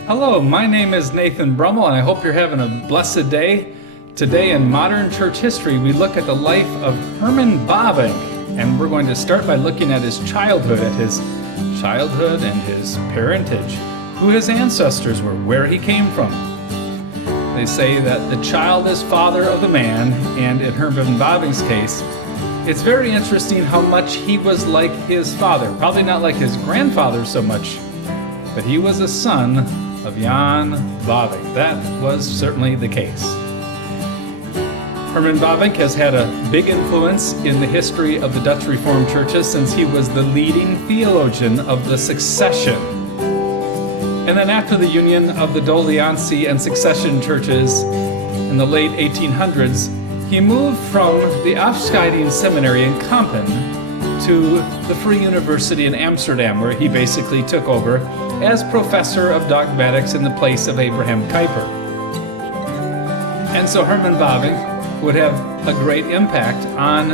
Hello, my name is Nathan Brummel, and I hope you're having a blessed day. Today in modern church history, we look at the life of Herman Bavinck, and we're going to start by looking at his childhood and his parentage, who his ancestors were, where he came from. They say that the child is father of the man, and in Herman Bavinck's case, it's very interesting how much he was like his father. Probably not like his grandfather so much, but he was a son of Jan Bavinck. That was certainly the case. Herman Bavinck has had a big influence in the history of the Dutch Reformed churches since he was the leading theologian of the succession. And then after the union of the Doleancy and succession churches in the late 1800s, he moved from the Afscheiding seminary in Kampen to the Free University in Amsterdam, where he basically took over as professor of dogmatics in the place of Abraham Kuyper. And so Herman Bavinck would have a great impact on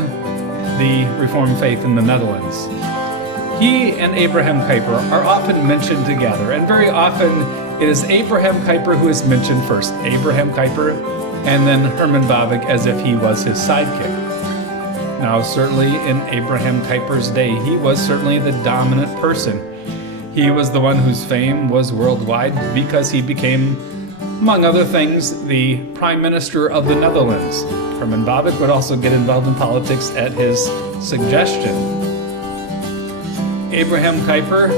the Reformed faith in the Netherlands. He and Abraham Kuyper are often mentioned together, and very often it is Abraham Kuyper who is mentioned first. Abraham Kuyper, and then Herman Bavinck as if he was his sidekick. Now, certainly in Abraham Kuyper's day, he was certainly the dominant person. He was the one whose fame was worldwide because he became, among other things, the Prime Minister of the Netherlands. Herman Bavinck would also get involved in politics at his suggestion. Abraham Kuyper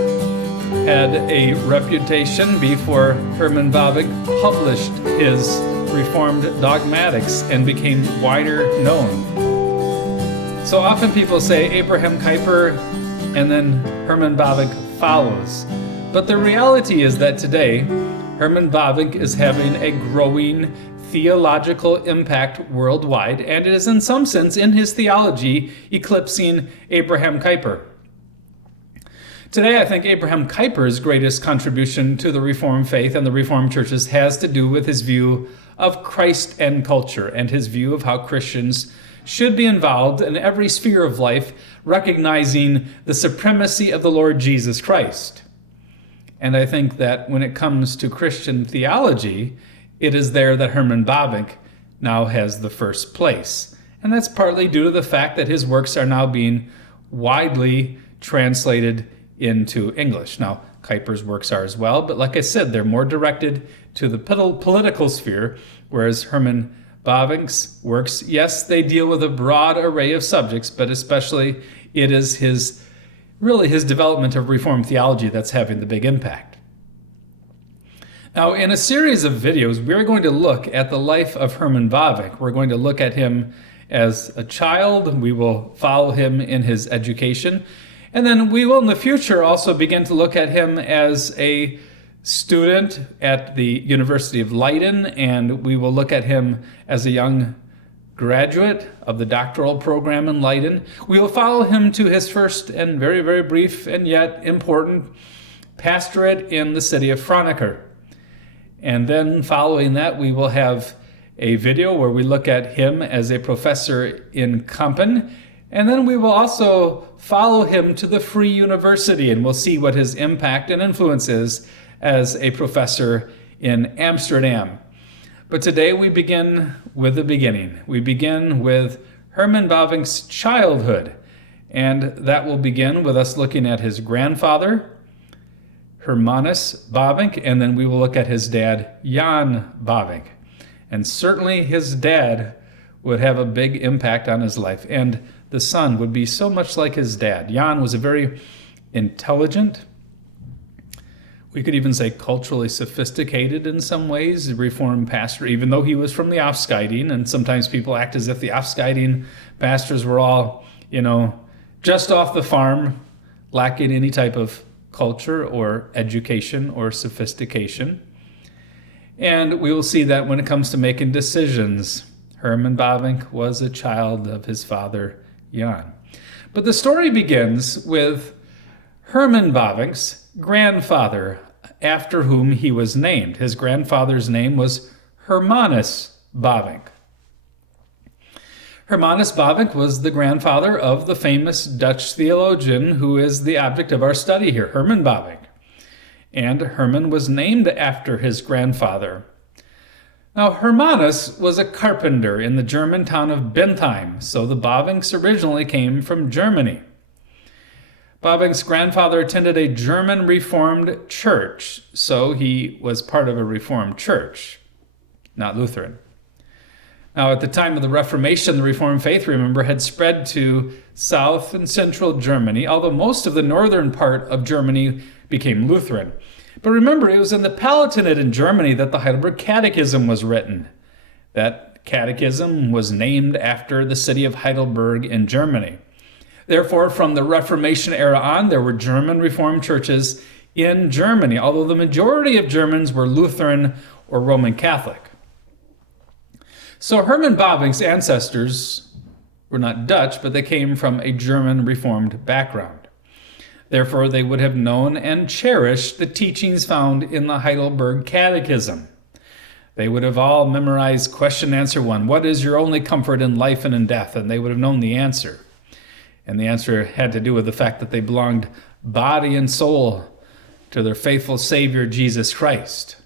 had a reputation before Herman Bavinck published his Reformed dogmatics and became wider known. So often people say Abraham Kuyper and then Herman Bavinck follows. But the reality is that today, Herman Bavinck is having a growing theological impact worldwide, and it is in some sense in his theology eclipsing Abraham Kuyper. Today, I think Abraham Kuyper's greatest contribution to the Reformed faith and the Reformed churches has to do with his view of Christ and culture and his view of how Christians should be involved in every sphere of life, recognizing the supremacy of the Lord Jesus Christ. And I think that when it comes to Christian theology, it is there that Herman Bavinck now has the first place. And that's partly due to the fact that his works are now being widely translated into English. Now, Kuyper's works are as well, but like I said, they're more directed to the political sphere, whereas Herman Bavinck's works, yes, they deal with a broad array of subjects, but especially it is his development of Reformed theology that's having the big impact. Now, in a series of videos, we're going to look at the life of Herman Bavinck. We're going to look at him as a child. We will follow him in his education. And then we will in the future also begin to look at him as a student at the University of Leiden, and we will look at him as a young graduate of the doctoral program in Leiden. We will follow him to his first and very, very brief and yet important pastorate in the city of Franeker. And then following that, we will have a video where we look at him as a professor in Kampen. And then we will also follow him to the Free University, and we'll see what his impact and influence is as a professor in Amsterdam. But today we begin with the beginning. We begin with Herman Bavinck's childhood, and that will begin with us looking at his grandfather, Hermanus Bavinck, and then we will look at his dad, Jan Bavinck. And certainly his dad would have a big impact on his life, and the son would be so much like his dad. Jan was a very intelligent, we could even say culturally sophisticated in some ways, a Reformed pastor, even though he was from the Afscheiding, and sometimes people act as if the Afscheiding pastors were all, just off the farm, lacking any type of culture or education or sophistication. And we will see that when it comes to making decisions, Herman Bavinck was a child of his father, Jan. But the story begins with Herman Bavinck's grandfather, after whom he was named. His grandfather's name was Hermanus Bavinck. Hermanus Bavinck was the grandfather of the famous Dutch theologian who is the object of our study here, Herman Bavinck. and Herman was named after his grandfather. Now, Hermanus was a carpenter in the German town of Bentheim, so the Bavincks originally came from Germany. Bavinck's grandfather attended a German Reformed church, so he was part of a Reformed church, not Lutheran. Now, at the time of the Reformation, the Reformed faith, remember, had spread to South and Central Germany, although most of the northern part of Germany became Lutheran. But remember, it was in the Palatinate in Germany that the Heidelberg Catechism was written. That catechism was named after the city of Heidelberg in Germany. Therefore, from the Reformation era on, there were German Reformed churches in Germany, although the majority of Germans were Lutheran or Roman Catholic. So Herman Bavinck's ancestors were not Dutch, but they came from a German Reformed background. Therefore, they would have known and cherished the teachings found in the Heidelberg Catechism. They would have all memorized question answer 1. What is your only comfort in life and in death? And they would have known the answer. And the answer had to do with the fact that they belonged body and soul to their faithful Savior, Jesus Christ.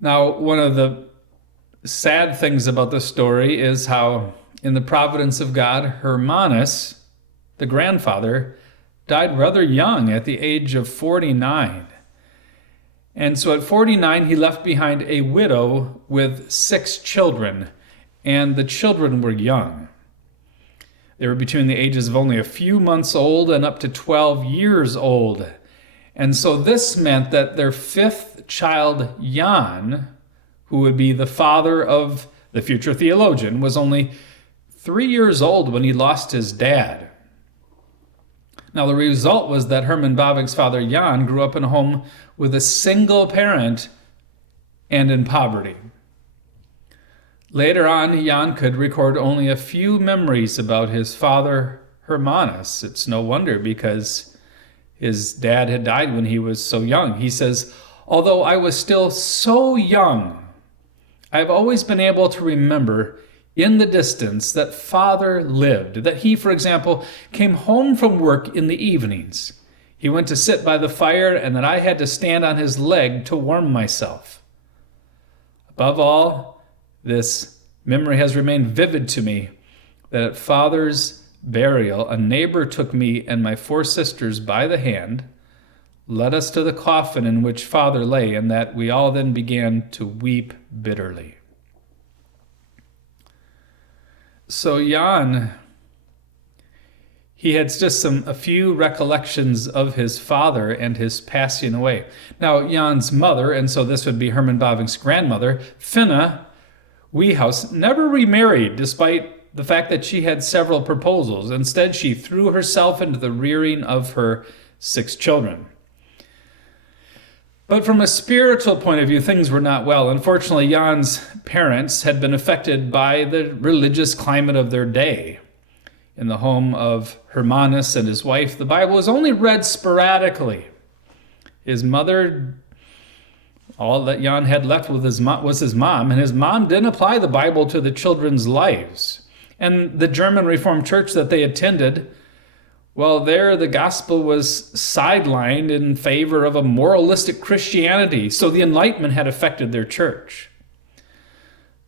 Now, one of the sad things about the story is how, in the providence of God, Hermanus, the grandfather, died rather young at the age of 49. And so at 49, he left behind a widow with 6 children, and the children were young. They were between the ages of only a few months old and up to 12 years old. And so this meant that their 5th child, Jan, who would be the father of the future theologian, was only 3 years old when he lost his dad. Now, the result was that Herman Bavinck's father, Jan, grew up in a home with a single parent and in poverty. Later on, Jan could record only a few memories about his father, Hermanus. It's no wonder, because his dad had died when he was so young. He says, "Although I was still so young, I've always been able to remember in the distance that Father lived, that he, for example, came home from work in the evenings. He went to sit by the fire, and that I had to stand on his leg to warm myself. Above all, this memory has remained vivid to me, that at Father's burial, a neighbor took me and my 4 sisters by the hand, led us to the coffin in which Father lay, and that we all then began to weep bitterly." So Jan, he had just a few recollections of his father and his passing away. Now, Jan's mother, and so this would be Herman Bavinck's grandmother, Finna Wiehaus, never remarried, despite the fact that she had several proposals. Instead, she threw herself into the rearing of her 6 children. But from a spiritual point of view, things were not well. Unfortunately, Jan's parents had been affected by the religious climate of their day. In the home of Hermanus and his wife, the Bible was only read sporadically. His mother, all that Jan had left with was his mom, and his mom didn't apply the Bible to the children's lives. And the German Reformed church that they attended, well, there the gospel was sidelined in favor of a moralistic Christianity, so the Enlightenment had affected their church.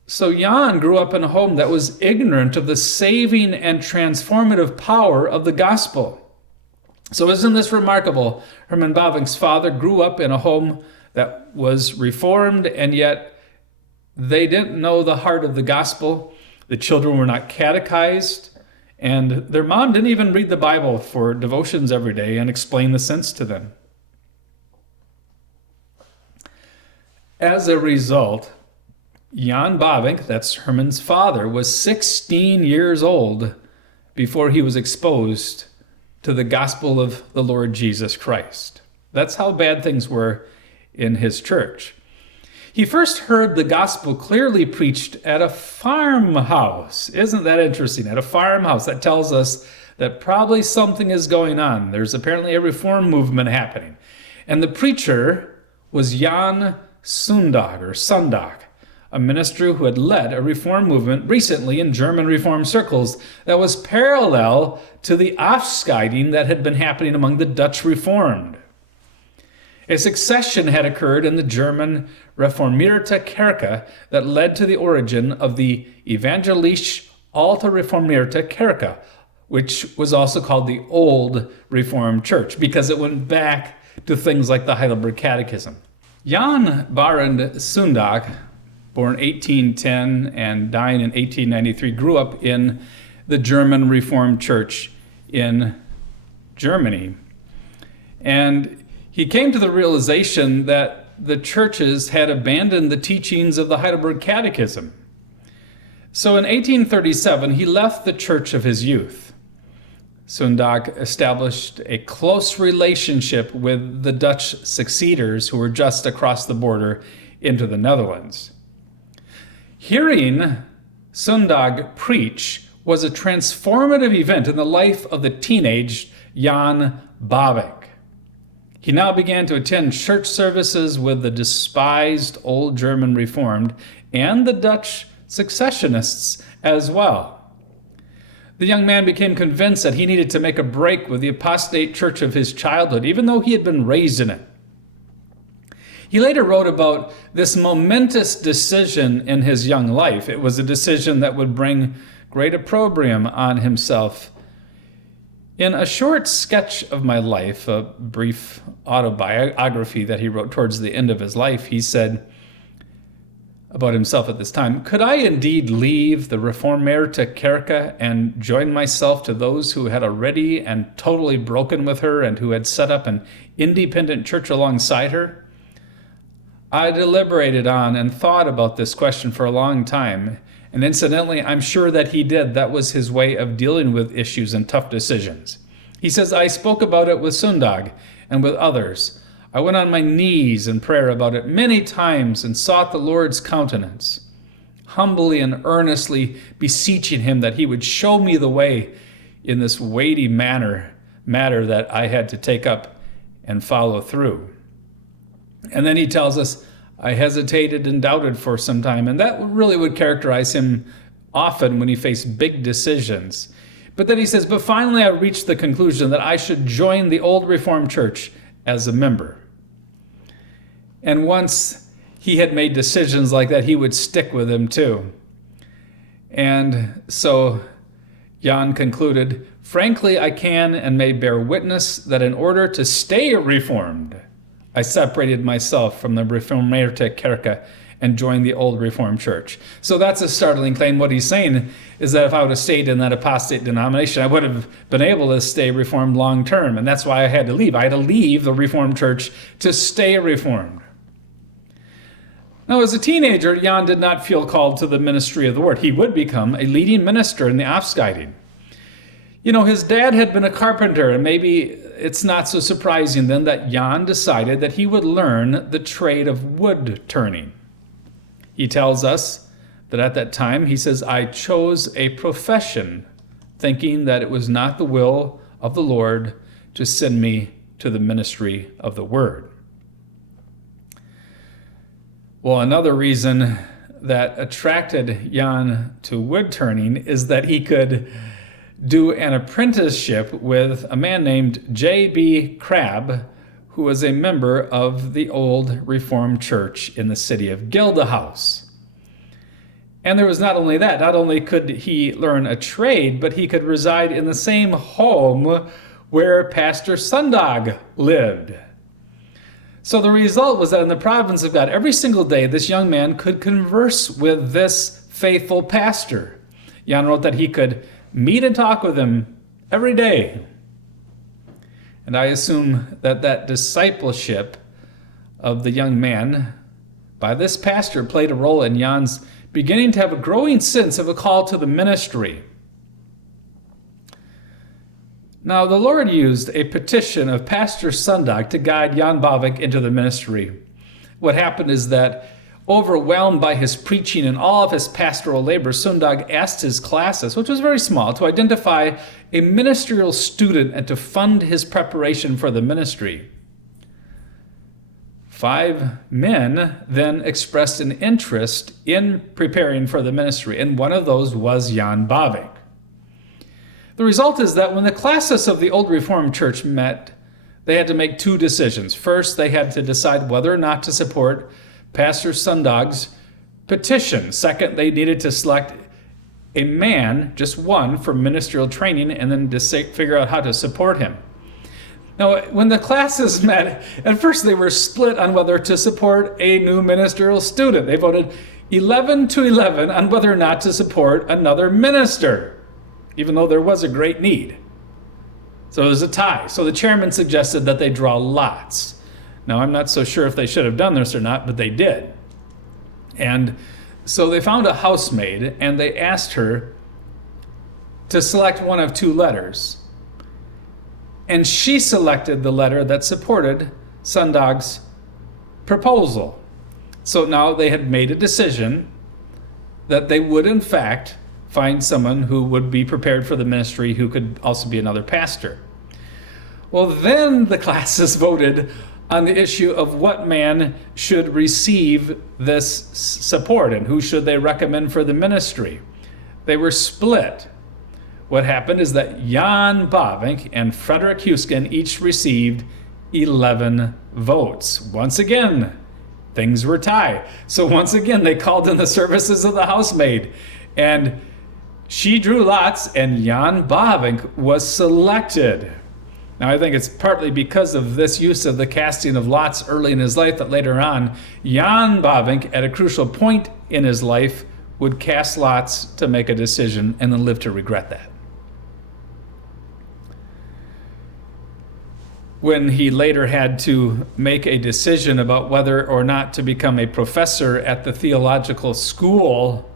So Jan grew up in a home that was ignorant of the saving and transformative power of the gospel. So isn't this remarkable? Herman Bavinck's father grew up in a home that was Reformed, and yet they didn't know the heart of the gospel. The children were not catechized, and their mom didn't even read the Bible for devotions every day and explain the sense to them. As a result, Jan Bavinck, that's Herman's father, was 16 years old before he was exposed to the gospel of the Lord Jesus Christ. That's how bad things were in his church. He first heard the gospel clearly preached at a farmhouse. Isn't that interesting? At a farmhouse. That tells us that probably something is going on. There's apparently a reform movement happening. And the preacher was Jan Sundag, a minister who had led a reform movement recently in German reform circles that was parallel to the Afscheiding that had been happening among the Dutch Reformed. A succession had occurred in the German Reformierte Kerke that led to the origin of the Evangelische Alte Reformierte Kerke, which was also called the Old Reformed Church, because it went back to things like the Heidelberg Catechism. Jan Bavinck, born 1810 and dying in 1893, grew up in the German Reformed Church in Germany. And he came to the realization that the churches had abandoned the teachings of the Heidelberg Catechism. So in 1837, he left the church of his youth. Bavinck established a close relationship with the Dutch succeeders who were just across the border into the Netherlands. Hearing Bavinck preach was a transformative event in the life of the teenage Jan Bavinck. He now began to attend church services with the despised Old German Reformed and the Dutch successionists as well. The young man became convinced that he needed to make a break with the apostate church of his childhood, even though he had been raised in it. He later wrote about this momentous decision in his young life. It was a decision that would bring great opprobrium on himself. In a short sketch of my life, a brief autobiography that he wrote towards the end of his life, he said about himself at this time, "Could I indeed leave the Reformierte Kerke and join myself to those who had already and totally broken with her and who had set up an independent church alongside her?" I deliberated on and thought about this question for a long time. And incidentally, I'm sure that he did. That was his way of dealing with issues and tough decisions. He says, "I spoke about it with Bavinck and with others. I went on my knees in prayer about it many times and sought the Lord's countenance, humbly and earnestly beseeching him that he would show me the way in this weighty matter that I had to take up and follow through." And then he tells us, "I hesitated and doubted for some time," and that really would characterize him often when he faced big decisions. But then he says, "But finally I reached the conclusion that I should join the Old Reformed Church as a member." And once he had made decisions like that, he would stick with them too. And so Jan concluded, "Frankly, I can and may bear witness that in order to stay reformed, I separated myself from the Reformierte Kerke and joined the Old Reformed Church." So that's a startling claim. What he's saying is that if I would have stayed in that apostate denomination, I would have been able to stay Reformed long term. And that's why I had to leave. I had to leave the Reformed Church to stay Reformed. Now, as a teenager, Jan did not feel called to the ministry of the word. He would become a leading minister in the Afscheiding. You know, his dad had been a carpenter, and maybe it's not so surprising then that Jan decided that he would learn the trade of wood turning. He tells us that at that time, he says, "I chose a profession, thinking that it was not the will of the Lord to send me to the ministry of the word." Well, another reason that attracted Jan to wood turning is that he could do an apprenticeship with a man named J.B. Crabb, who was a member of the Old Reformed Church in the city of Gildehouse. And there was not only that, not only could he learn a trade, but he could reside in the same home where Pastor Bavinck lived. So the result was that in the province of God, every single day, this young man could converse with this faithful pastor. Jan wrote that he could meet and talk with him every day. And I assume that that discipleship of the young man by this pastor played a role in Jan's beginning to have a growing sense of a call to the ministry. Now, the Lord used a petition of Pastor Bavinck to guide Jan Bavinck into the ministry. What happened is that, overwhelmed by his preaching and all of his pastoral labor, Bavinck asked his classes, which was very small, to identify a ministerial student and to fund his preparation for the ministry. 5 men then expressed an interest in preparing for the ministry, and one of those was Jan Bavinck. The result is that when the classis of the Old Reformed Church met, they had to make 2 decisions. First, they had to decide whether or not to support Pastor Sundag's petition. Second, they needed to select a man, just one, for ministerial training, and then to figure out how to support him. Now, when the classes met, at first they were split on whether to support a new ministerial student. They voted 11 to 11 on whether or not to support another minister, even though there was a great need. So it was a tie. So the chairman suggested that they draw lots. Now, I'm not so sure if they should have done this or not, but they did. And so they found a housemaid, and they asked her to select one of 2 letters. And she selected the letter that supported Sundag's proposal. So now they had made a decision that they would, in fact, find someone who would be prepared for the ministry who could also be another pastor. Well, then the classes voted on the issue of what man should receive this support and who should they recommend for the ministry. They were split. What happened is that Jan Bavinck and Frederick Huisken each received 11 votes. Once again, things were tied. So once again, they called in the services of the housemaid, and she drew lots, and Jan Bavinck was selected. Now, I think it's partly because of this use of the casting of lots early in his life that later on, Jan Bavinck, at a crucial point in his life, would cast lots to make a decision and then live to regret that. When he later had to make a decision about whether or not to become a professor at the theological school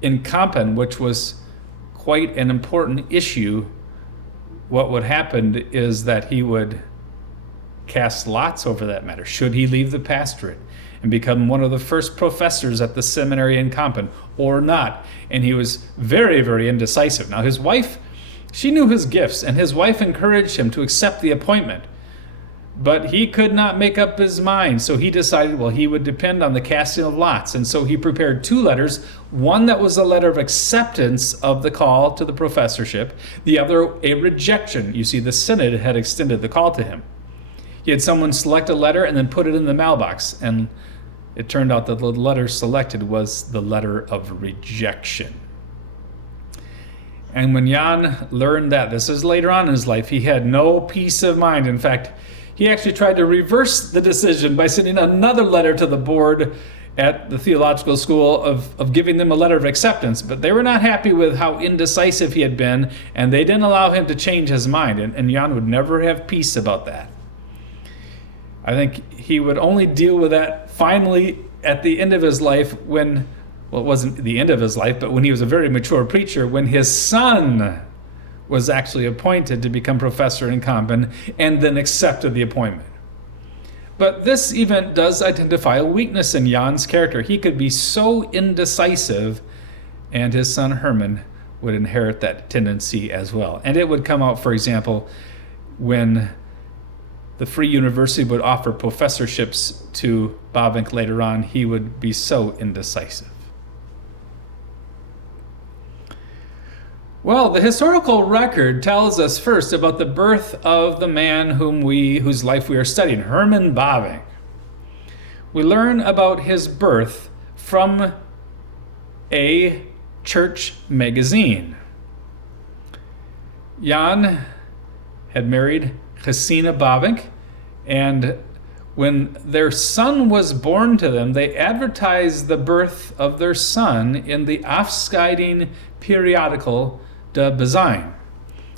in Kampen, which was quite an important issue, what would happen is that he would cast lots over that matter. Should he leave the pastorate and become one of the first professors at the seminary in Kampen or not? And he was very, very indecisive. Now, his wife, she knew his gifts, and his wife encouraged him to accept the appointment. But he could not make up his mind, so he decided, well, he would depend on the casting of lots. And so he prepared 2 letters, one that was a letter of acceptance of the call to the professorship, the other a rejection. You see, the synod had extended the call to him. He had someone select a letter and then put it in the mailbox, and it turned out that the letter selected was the letter of rejection. And when Jan learned that, this is later on in his life, he had no peace of mind. In fact, he actually tried to reverse the decision by sending another letter to the board at the theological school of giving them a letter of acceptance. But they were not happy with how indecisive he had been, and they didn't allow him to change his mind. And Jan would never have peace about that. I think he would only deal with that finally at the end of his life when, well, it wasn't the end of his life, but when he was a very mature preacher, when his son was actually appointed to become professor in Kampen and then accepted the appointment. But this event does identify a weakness in Jan's character. He could be so indecisive, and his son Herman would inherit that tendency as well. And it would come out, for example, when the Free University would offer professorships to Bavinck later on, he would be so indecisive. Well, the historical record tells us first about the birth of the man whose life we are studying, Herman Bavinck. We learn about his birth from a church magazine. Jan had married Gesine Bavinck, and when their son was born to them, they advertised the birth of their son in the Afscheiding periodical de Bezijn.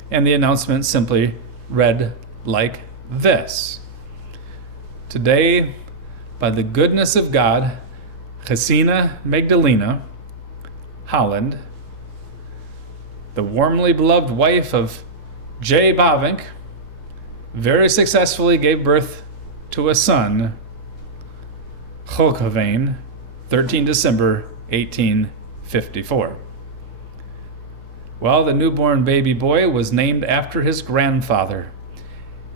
And the announcement simply read like this: Today, by the goodness of God, Gesine Magdalena, Holland, the warmly beloved wife of J. Bavinck, very successfully gave birth to a son, Gokeveen, 13 December 1854. Well, the newborn baby boy was named after his grandfather,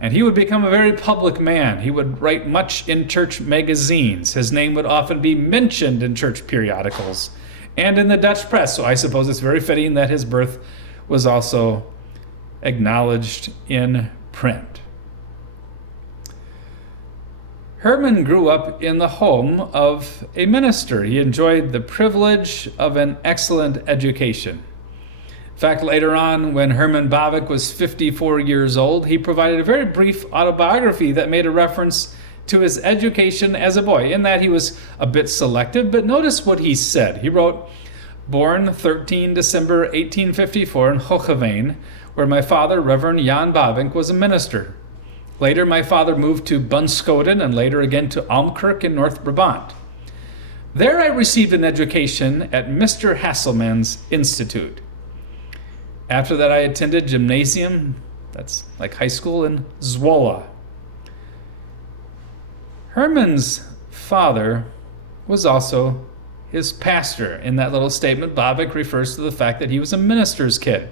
And he would become a very public man. He would write much in church magazines. His name would often be mentioned in church periodicals and in the Dutch press. So I suppose it's very fitting that his birth was also acknowledged in print. Herman grew up in the home of a minister. He enjoyed the privilege of an excellent education. In fact, later on, when Herman Bavinck was 54 years old, he provided a very brief autobiography that made a reference to his education as a boy, in that he was a bit selective, but notice what he said. He wrote, "Born 13 December 1854 in Hoogeveen, where my father, Reverend Jan Bavinck, was a minister. Later, my father moved to Bunschoten and later again to Almkirk in North Brabant. There I received an education at Mr. Hasselmann's Institute. After that, I attended gymnasium, that's like high school, in Zwolle." Herman's father was also his pastor. In that little statement, Bavinck refers to the fact that he was a minister's kid.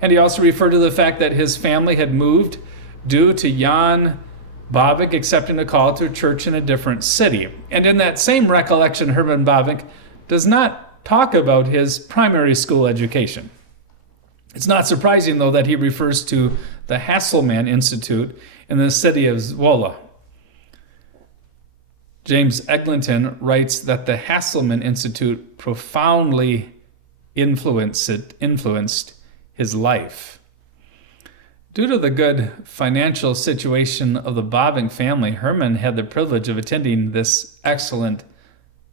And he also referred to the fact that his family had moved due to Jan Bavinck accepting a call to a church in a different city. And in that same recollection, Herman Bavinck does not talk about his primary school education. It's not surprising, though, that he refers to the Hasselmann Institute in the city of Zwolle. James Eglinton writes that the Hasselmann Institute profoundly influenced his life. Due to the good financial situation of the Bavinck family, Herman had the privilege of attending this excellent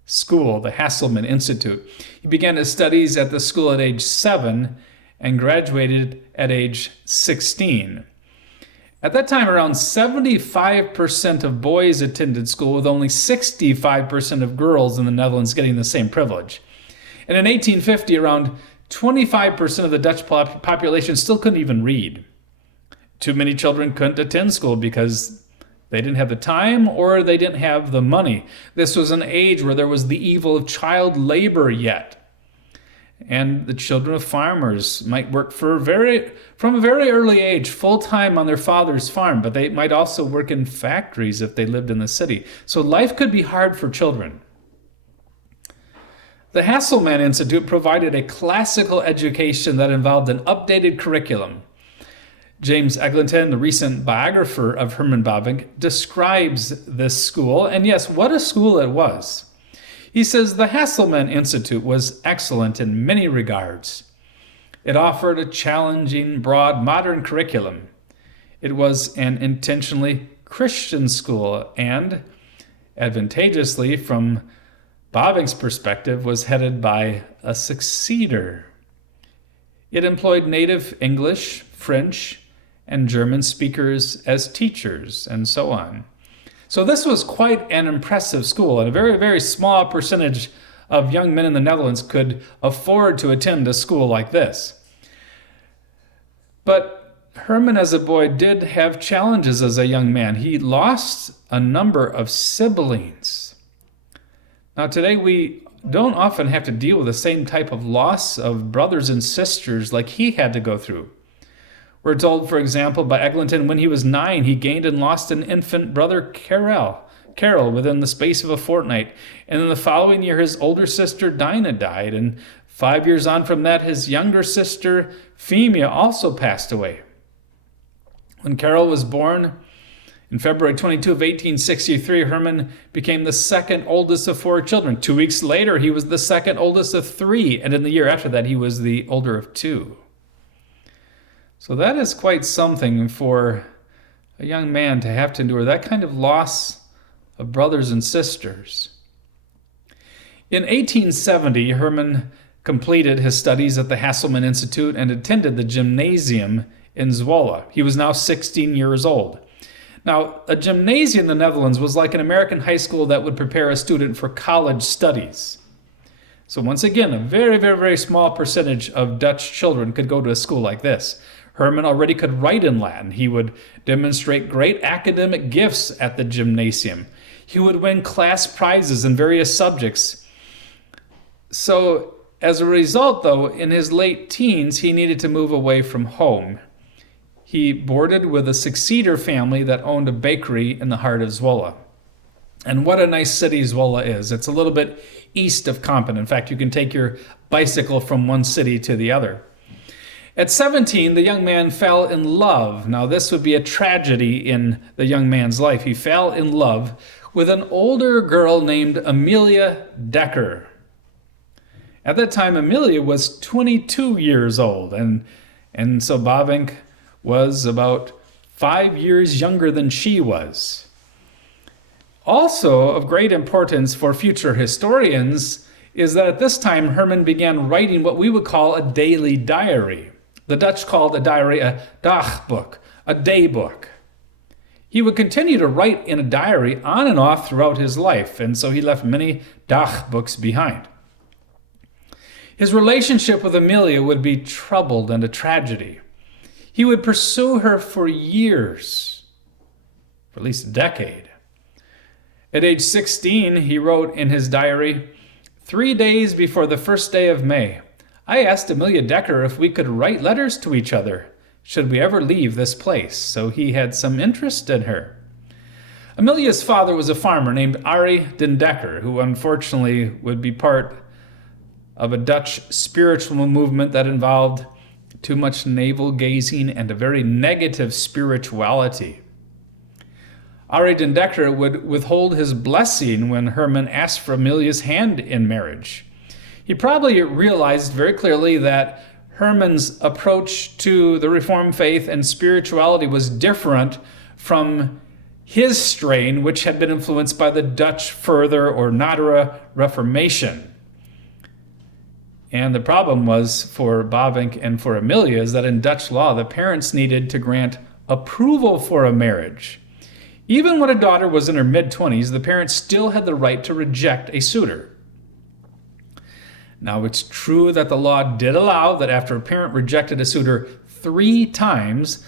school, the Hasselmann Institute. He began his studies at the school at age 7 and graduated at age 16. At that time, around 75% of boys attended school, with only 65% of girls in the Netherlands getting the same privilege. And in 1850, around 25% of the Dutch population still couldn't even read. Too many children couldn't attend school because they didn't have the time or they didn't have the money. This was an age where there was the evil of child labor yet. And the children of farmers might work from a very early age, full-time on their father's farm, but they might also work in factories if they lived in the city. So life could be hard for children. The Hasselmann Institute provided a classical education that involved an updated curriculum. James Eglinton, the recent biographer of Herman Bavinck, describes this school, and yes, what a school it was. He says the Hasselmann Institute was excellent in many regards. It offered a challenging, broad, modern curriculum. It was an intentionally Christian school and, advantageously from Bavinck's perspective, was headed by a successor. It employed native English, French, and German speakers as teachers, and so on. So this was quite an impressive school, and a very, very small percentage of young men in the Netherlands could afford to attend a school like this. But Herman, as a boy, did have challenges as a young man. He lost a number of siblings. Now, today we don't often have to deal with the same type of loss of brothers and sisters like he had to go through. We're told, for example, by Eglinton, when he was 9, he gained and lost an infant brother, Carol, within the space of a fortnight. And in the following year, his older sister, Dinah, died. And 5 years on from that, his younger sister, Femia, also passed away. When Carol was born, in February 22 of 1863, Herman became the second oldest of 4 children. 2 weeks later, he was the second oldest of 3. And in the year after that, he was the older of 2. So that is quite something for a young man to have to endure, that kind of loss of brothers and sisters. In 1870, Herman completed his studies at the Hasselmann Institute and attended the gymnasium in Zwolle. He was now 16 years old. Now, a gymnasium in the Netherlands was like an American high school that would prepare a student for college studies. So once again, a very, very, very small percentage of Dutch children could go to a school like this. Herman already could write in Latin. He would demonstrate great academic gifts at the gymnasium. He would win class prizes in various subjects. So as a result, though, in his late teens, he needed to move away from home. he boarded with a successor family that owned a bakery in the heart of Zwolle. And what a nice city Zwolle is. It's a little bit east of Kampen. In fact, you can take your bicycle from one city to the other. At 17, the young man fell in love. Now, this would be a tragedy in the young man's life. He fell in love with an older girl named Amelia Decker. At that time, Amelia was 22 years old, and so Bavinck was about 5 years younger than she was. Also of great importance for future historians is that at this time, Herman began writing what we would call a daily diary. The Dutch called a diary a dagboek, a day book. He would continue to write in a diary on and off throughout his life, and so he left many dagbooks behind. His relationship with Amelia would be troubled and a tragedy. He would pursue her for years, for at least a decade. At age 16, he wrote in his diary, 3 days before the first day of May, I asked Amelia Decker if we could write letters to each other, should we ever leave this place, so he had some interest in her. Amelia's father was a farmer named Arie den Decker, who unfortunately would be part of a Dutch spiritual movement that involved too much navel-gazing and a very negative spirituality. Arie den Decker would withhold his blessing when Herman asked for Amelia's hand in marriage. He probably realized very clearly that Herman's approach to the Reformed faith and spirituality was different from his strain, which had been influenced by the Dutch Further or Nadere Reformation. And the problem was for Bavinck and for Amelia is that in Dutch law, the parents needed to grant approval for a marriage. Even when a daughter was in her mid-20s, the parents still had the right to reject a suitor. Now, it's true that the law did allow that after a parent rejected a suitor 3 times,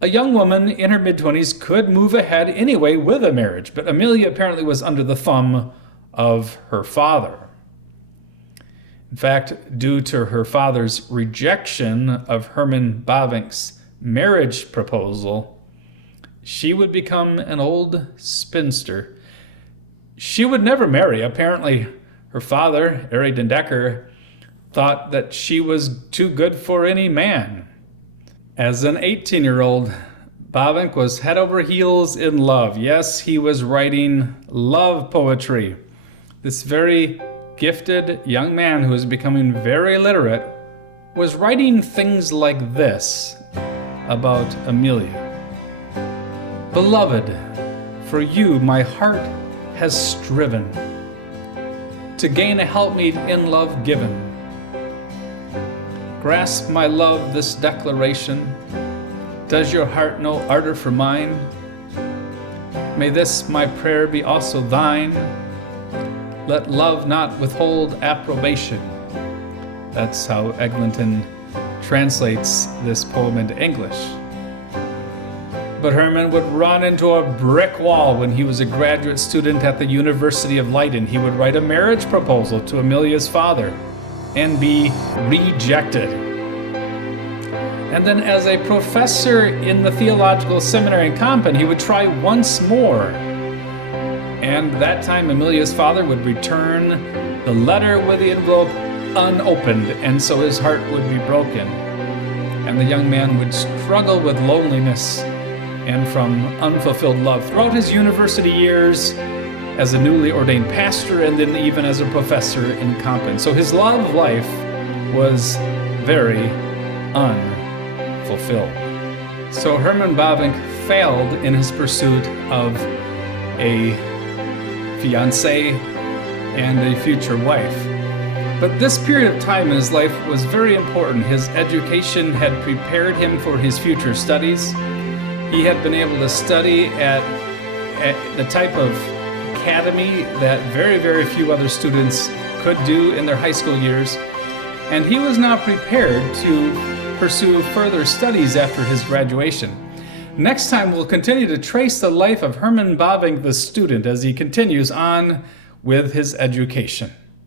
a young woman in her mid-20s could move ahead anyway with a marriage, but Amelia apparently was under the thumb of her father. In fact, due to her father's rejection of Herman Bavinck's marriage proposal, she would become an old spinster. She would never marry. Apparently, her father, Arie den Decker, thought that she was too good for any man. As an 18-year-old, Bavinck was head over heels in love. Yes, he was writing love poetry. This very gifted young man who was becoming very literate was writing things like this about Amelia. Beloved, for you my heart has striven to gain a helpmeet in love given. Grasp my love this declaration. Does your heart know ardor for mine? May this my prayer be also thine. Let love not withhold approbation. That's how Eglinton translates this poem into English. But Herman would run into a brick wall when he was a graduate student at the University of Leiden. He would write a marriage proposal to Amelia's father and be rejected. And then as a professor in the theological seminary in Kampen, he would try once more. And that time Amelia's father would return the letter with the envelope unopened, and so his heart would be broken. And the young man would struggle with loneliness and from unfulfilled love throughout his university years as a newly ordained pastor and then even as a professor in Kampen. So his love life was very unfulfilled. So Herman Bavinck failed in his pursuit of a fiancée and a future wife. But this period of time in his life was very important. His education had prepared him for his future studies. He had been able to study at the type of academy that very, very few other students could do in their high school years. And he was now prepared to pursue further studies after his graduation. Next time, we'll continue to trace the life of Herman Bavinck, the student, as he continues on with his education.